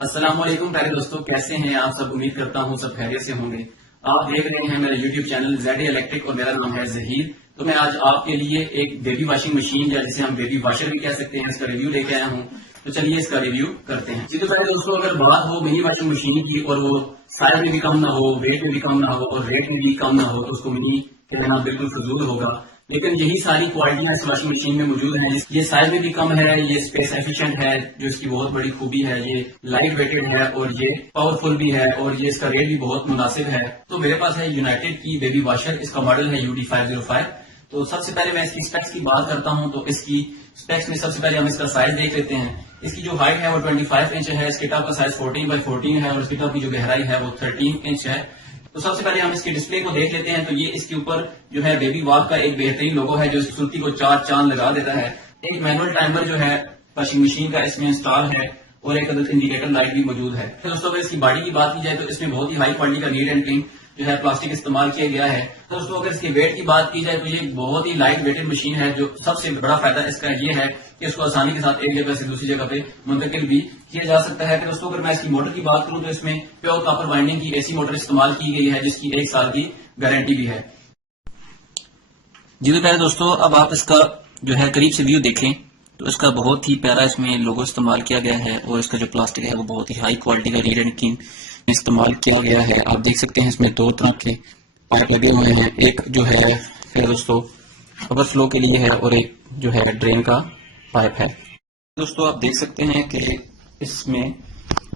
السلام علیکم پیارے دوستوں، کیسے ہیں آپ سب؟ امید کرتا ہوں سب خیریت سے ہوں گے۔ آپ دیکھ رہے ہیں میرا یوٹیوب چینل زیڈ الیکٹرک اور میرا نام ہے ظہیر۔ تو میں آج آپ کے لیے ایک بیبی واشنگ مشین یا جسے ہم بیبی واشر بھی کہہ سکتے ہیں، اس کا ریویو لے کے آیا ہوں۔ تو چلیے اس کا ریویو کرتے ہیں۔ جی تو پہلے دوستوں، اگر بات ہو منی واشنگ مشین کی اور وہ سائز میں بھی کم نہ ہو، ویٹ میں بھی کم نہ ہو اور ریٹ میں بھی کم نہ ہو، تو اس کو منی کہنا بالکل فضول ہوگا۔ لیکن یہی ساری کوالٹیاں اس واشنگ مشین میں موجود ہیں۔ یہ سائز میں بھی کم ہے، یہ اسپیس ایفیشینٹ ہے جو اس کی بہت بڑی خوبی ہے، یہ لائٹ ویٹڈ ہے اور یہ پاورفل بھی ہے اور یہ اس کا ریٹ بھی بہت مناسب ہے۔ تو میرے پاس ہے یونائٹیڈ کی بیبی واشر، اس کا ماڈل ہے UD505۔ تو سب سے پہلے میں اس کی اسپیکس کی بات کرتا ہوں۔ تو اس کی اسپیکس میں سب سے پہلے ہم اس کا سائز دیکھ لیتے ہیں۔ اس کی جو ہائٹ ہے وہ 25 انچ ہے، اس کے ٹاپ کا سائز 14x14 ہے اور اس کے ٹاپ کی جو گہرائی ہے وہ 13 انچ ہے۔ تو سب سے پہلے ہم اس کی ڈسپلے کو دیکھ لیتے ہیں۔ تو یہ اس کے اوپر جو ہے بیبی واک کا ایک بہترین لوگو ہے جو اس خوبصورتی کو چار چاند لگا دیتا ہے۔ ایک مینول ٹائمر جو ہے واشنگ مشین کا اس میں انسٹال ہے اور ایک عدد انڈیکیٹر لائٹ بھی موجود ہے۔ دوستوں، اگر اس کی باڈی کی بات کی جائے تو اس میں بہت ہی ہائی کوالٹی کا نیڈ اینڈ کلین جو ہے پلاسٹک استعمال کیا گیا ہے۔ دوستوں، اگر اس کے ویٹ کی بات کی جائے تو یہ بہت ہی لائٹ ویٹڈ مشین ہے۔ جو سب سے بڑا فائدہ اس کا یہ ہے کہ اس کو آسانی کے ساتھ ایک جگہ سے دوسری جگہ پہ منتقل بھی کیا جا سکتا ہے۔ دوستوں، اگر میں اس کی موٹر کی بات کروں تو اس میں پیور کاپر وائنڈنگ کی AC موٹر استعمال کی گئی ہے جس کی 1 سال کی گارنٹی بھی ہے۔ جی تو پہلے دوستوں، اب آپ اس کا جو ہے قریب سے ویو دیکھیں تو اس کا بہت ہی پیارا اس میں لوگو استعمال کیا گیا ہے اور اس کا جو پلاسٹک ہے وہ بہت ہی ہائی کوالٹی کا ریڈ اینڈ کین استعمال کیا گیا ہے۔ آپ دیکھ سکتے ہیں اس میں 2 طرح کے پائپ لگے ہوئے ہیں، ایک جو ہے پھر دوستوں اوور فلو کے لیے ہے اور ایک جو ہے ڈرین کا پائپ ہے۔ دوستوں، آپ دیکھ سکتے ہیں کہ اس میں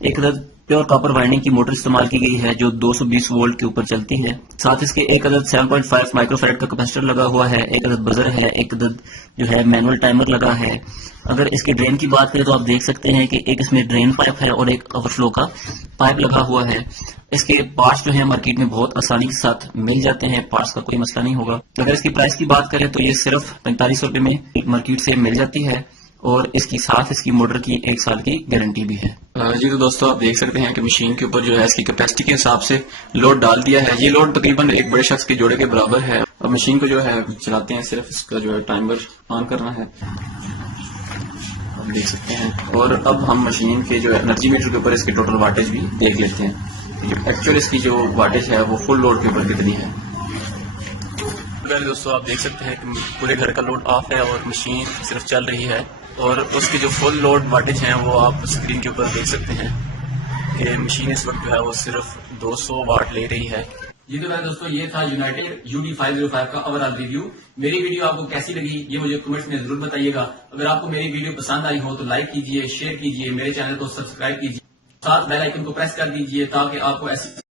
ایک عدد پیور کاپر وائنڈنگ کی موٹر استعمال کی گئی ہے جو 220 وولٹ کے اوپر چلتی ہے۔ ساتھ اس کے ایک عدد 7.5 مائکرو فیرڈ کا کیپیسٹر لگا ہوا ہے، ایک عدد بزر ہے، ایک عدد جو ہے مینول ٹائمر لگا ہے۔ اگر اس کے ڈرین کی بات کریں تو آپ دیکھ سکتے ہیں کہ ایک اس میں ڈرین پائپ ہے اور ایک اوور فلو کا پائپ لگا ہوا ہے۔ اس کے پارٹس جو ہیں مارکیٹ میں بہت آسانی کے ساتھ مل جاتے ہیں، پارٹس کا کوئی مسئلہ نہیں ہوگا۔ اگر اس کی پرائس کی بات کریں تو یہ صرف 4500 روپے میں مارکیٹ سے مل جاتی ہے اور اس کی ساتھ اس کی موٹر کی 1 سال کی گارنٹی بھی ہے۔ جی تو دوستوں، آپ دیکھ سکتے ہیں کہ مشین کے اوپر جو ہے اس کی کیپیسٹی کے حساب سے لوڈ ڈال دیا ہے۔ یہ لوڈ تقریباً ایک بڑے شخص کے جوڑے کے برابر ہے۔ اب مشین کو جو ہے چلاتے ہیں، صرف اس کا جو ہے ٹائمر آن کرنا ہے، آپ دیکھ سکتے ہیں۔ اور اب ہم مشین کے جو انرجی میٹر کے اوپر اس کے ٹوٹل واٹیج بھی دیکھ لیتے ہیں، ایکچوئل اس کی جو واٹیج ہے وہ فل لوڈ کے اوپر کتنی ہے۔ دوستوں، آپ دیکھ سکتے ہیں کہ پورے گھر کا لوڈ آف ہے اور مشین صرف چل رہی ہے اور اس کی جو فل لوڈ واٹیج ہیں وہ آپ اسکرین کے اوپر دیکھ سکتے ہیں کہ مشین اس وقت جو ہے وہ صرف 200 واٹ لے رہی ہے۔ جی تو دوستوں، یہ تھا یونائٹیڈ UD505 کا اوور آل ریویو۔ میری ویڈیو آپ کو کیسی لگی یہ مجھے کمنٹس میں ضرور بتائیے گا۔ اگر آپ کو میری ویڈیو پسند آئی ہو تو لائک کیجیے، شیئر کیجیے، میرے چینل کو سبسکرائب کیجیے، ساتھ بیل آئیکن کو پریس کر دیجیے تاکہ آپ کو ایسی